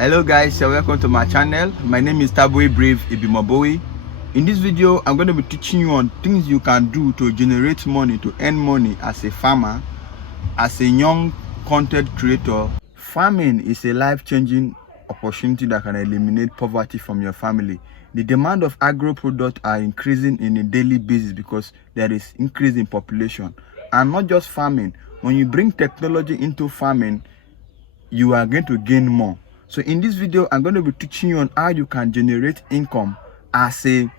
Hello guys, welcome to my channel. My name is Taboy Brave Ibimobowe. In this video, I'm going to be teaching you on things you can do to generate money, to earn money as a farmer, as a young content creator. Farming is a life-changing opportunity that can eliminate poverty from your family. The demand of agro products are increasing in a daily basis because there is increase in population. And not just farming, when you bring technology into farming, you are going to gain more. So in this video, I'm going to be teaching you on how you can generate income as a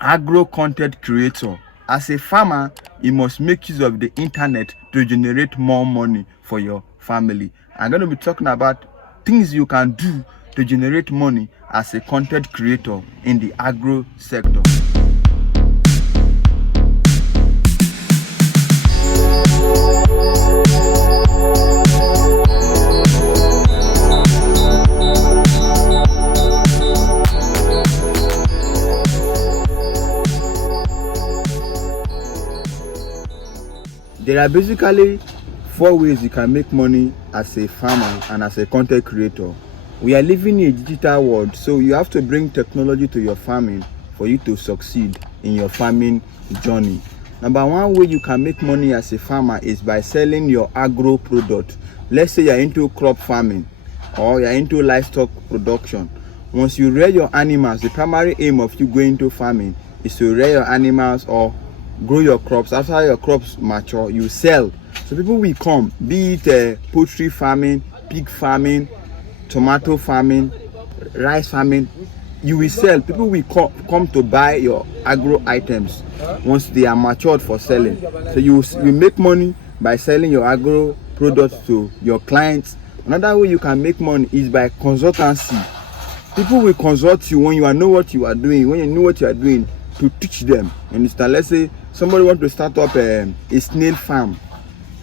agro content creator. As a farmer, you must make use of the internet to generate more money for your family. I'm going to be talking about things you can do to generate money as a content creator in the agro sector. There are basically 4 ways you can make money as a farmer and as a content creator. We are living in a digital world, so you have to bring technology to your farming for you to succeed in your farming journey. Number 1 way you can make money as a farmer is by selling your agro product. Let's say you're into crop farming or you're into livestock production. Once you rear your animals, the primary aim of you going to farming is to rear your animals or grow your crops. After your crops mature, you sell. So people will come, be it poultry farming, pig farming, tomato farming, rice farming. You will sell. People will come to buy your agro items once they are matured for selling. So you make money by selling your agro products to your clients. Another way you can make money is by consultancy. People will consult you when you know what you are doing, when you know what you are doing, to teach them. Understand? Let's say somebody wants to start up a snail farm.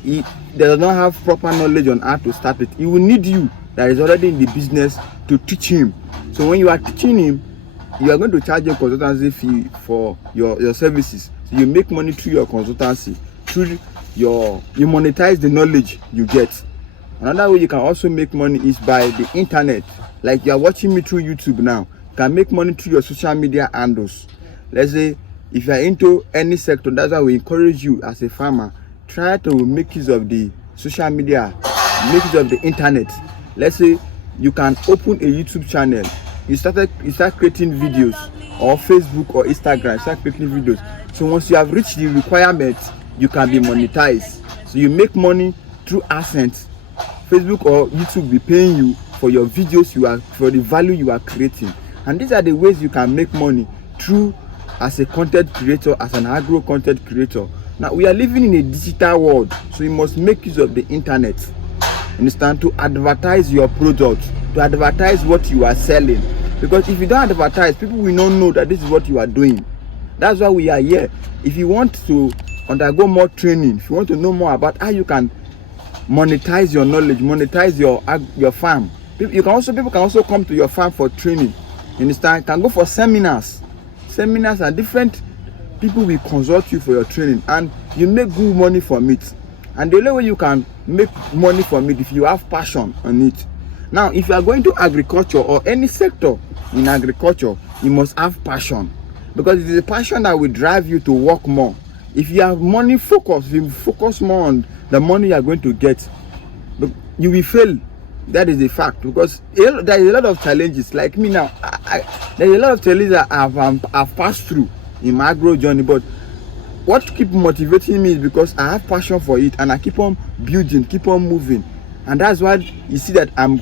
They does not have proper knowledge on how to start it. He will need you that is already in the business to teach him. So when you are teaching him, you are going to charge a consultancy fee for your services. So you make money through your consultancy, you monetize the knowledge you get. Another way you can also make money is by the internet. Like you are watching me through YouTube now. You can make money through your social media handles. Let's say if you are into any sector, that's why we encourage you as a farmer, try to make use of the social media, make use of the internet. Let's say you can open a YouTube channel. You start creating videos, or Facebook or Instagram, start creating videos. So once you have reached the requirements, you can be monetized. So you make money through AdSense. Facebook or YouTube will be paying you for your videos, for the value you are creating. And these are the ways you can make money through as a content creator, as an agro content creator. Now we are living in a digital world, so you must make use of the internet. Understand? To advertise your product, to advertise what you are selling. Because if you don't advertise, people will not know that this is what you are doing. That's why we are here. If you want to undergo more training, if you want to know more about how you can monetize your knowledge, monetize your farm, people can also come to your farm for training. Understand? Can go for seminars and different people will consult you for your training, and you make good money from it. And the only way you can make money from it if you have passion on it. Now if you are going to agriculture or any sector in agriculture, you must have passion, because it is a passion that will drive you to work more. If you have money focus, if you focus more on the money you are going to get, you will fail. That is a fact, because there is a lot of challenges. Like me now, there is a lot of challenges that I've passed through in my agro journey, but what keeps motivating me is because I have passion for it, and I keep on building, keep on moving. And that's why you see that I'm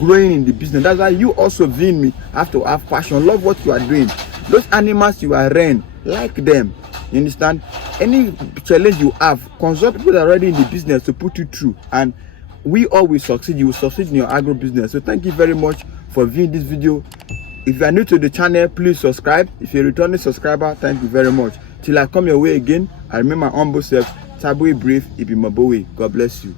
growing in the business. That's why you also viewing me have to have passion, love what you are doing. Those animals you are rearing, like them. You understand? Any challenge you have, consult people that are already in the business to put you through, and we all will succeed. You will succeed in your agro business. So thank you very much for viewing this video. If you are new to the channel, please subscribe. If you're a returning subscriber, thank you very much. Till I come your way again, I remain my humble self, Taboy Brave Ibimobowe. God bless you.